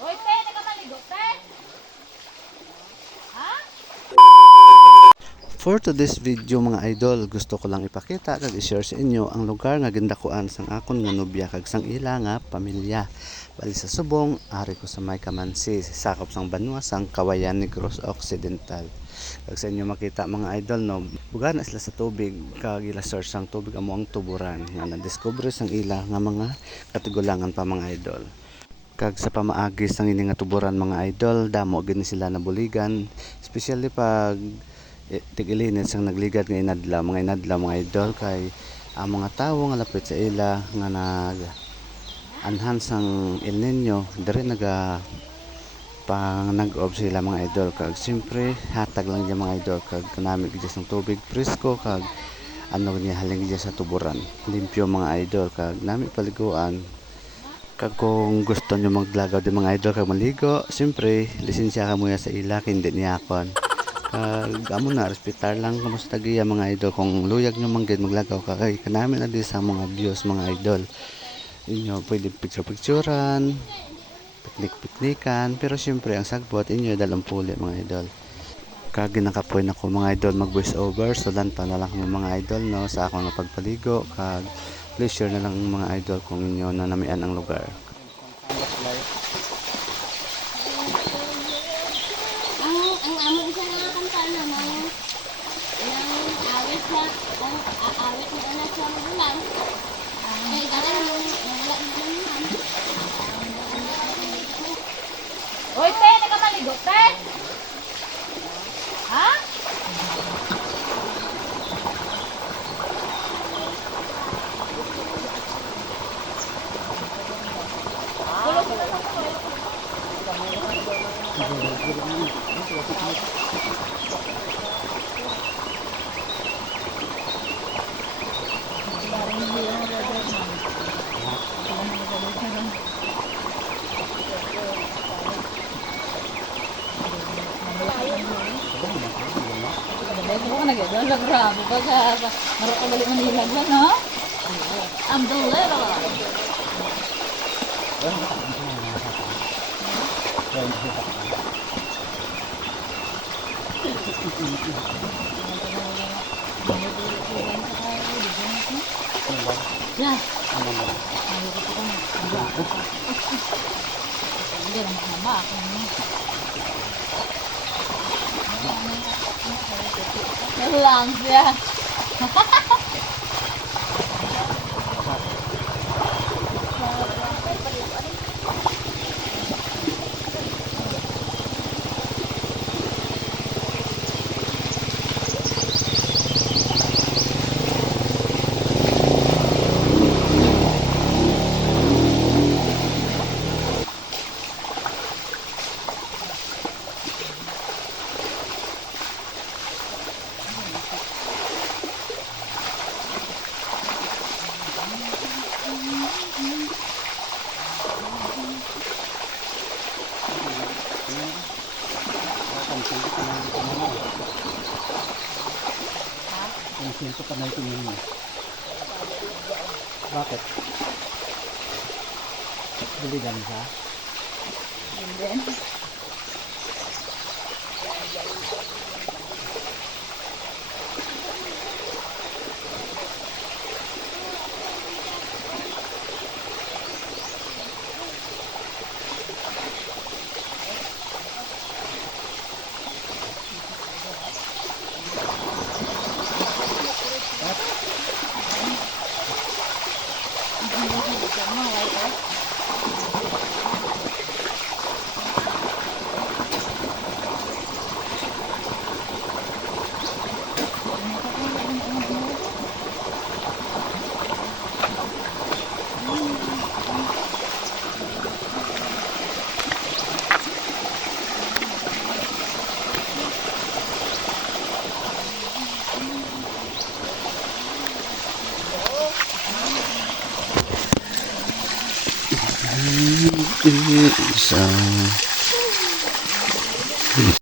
Hoy, te, nakamaligo, te. Ha? For today's video mga idol, gusto ko lang ipakita kag i-share sa inyo ang lugar nga gindakuan sang akon nga nobya kag sang ila nga pamilya. Bali sa Subong, ari ko sa may Kamansi, sakop sang Banwa sang Kawayan Negros Occidental. Kag sa inyo makita mga idol no, buga na sila sa tubig kag ila search sang tubig amo ang tuburan nga na-discover sang ila nga mga katigulangan pa mga idol. Kag sa pamaagi sang ini nga tuburan mga idol, damo gid sila nabuligan, especially pag tig-ilinit sang nagligad nga inadlaw mga idol kay ang mga tawo nga lapit sa ila nga nag anhan sang El Nino dire pang nag-off sila mga idol kag siyempre hatag lang diyan mga idol kag kanami gid sang tubig presko kag ano niya haling diyan sa tuburan limpyo mga idol kag nami paliguan kag kung gusto nyo maglagaw di mga idol kag maligo siyempre lisensya ka muna sa ila kay hindi niyakon amo na respetar lang kamusta giya mga idol kung luyag nyo manggid maglagaw ka kay kanami na di sa mga views mga idol inyo pwede picturean piknikan pero syempre ang sagbot inyo dalampuli mga idol kag ginakapoy na ko mga idol mag voice over so pa na lang mga idol no sa ako nga pagpaligo kag please share na lang mga idol kung inyo na namian ang lugar. Ang amo isa nga kanta naman ng awit na awit na anak sa bulan. Ay galing wala naman. Hoy, te, nakamaligo, te. Ha? Dahil mo ka nag-edon, nagrabo ka sa marukabalik Manila dyan, no? Ang dolero. Ya. Ayo ko pa na. Hindi lang mama ako. Lang siya. Ang silpo pa na tingin mo. Bakit? Biligan siya? Hindi. Isa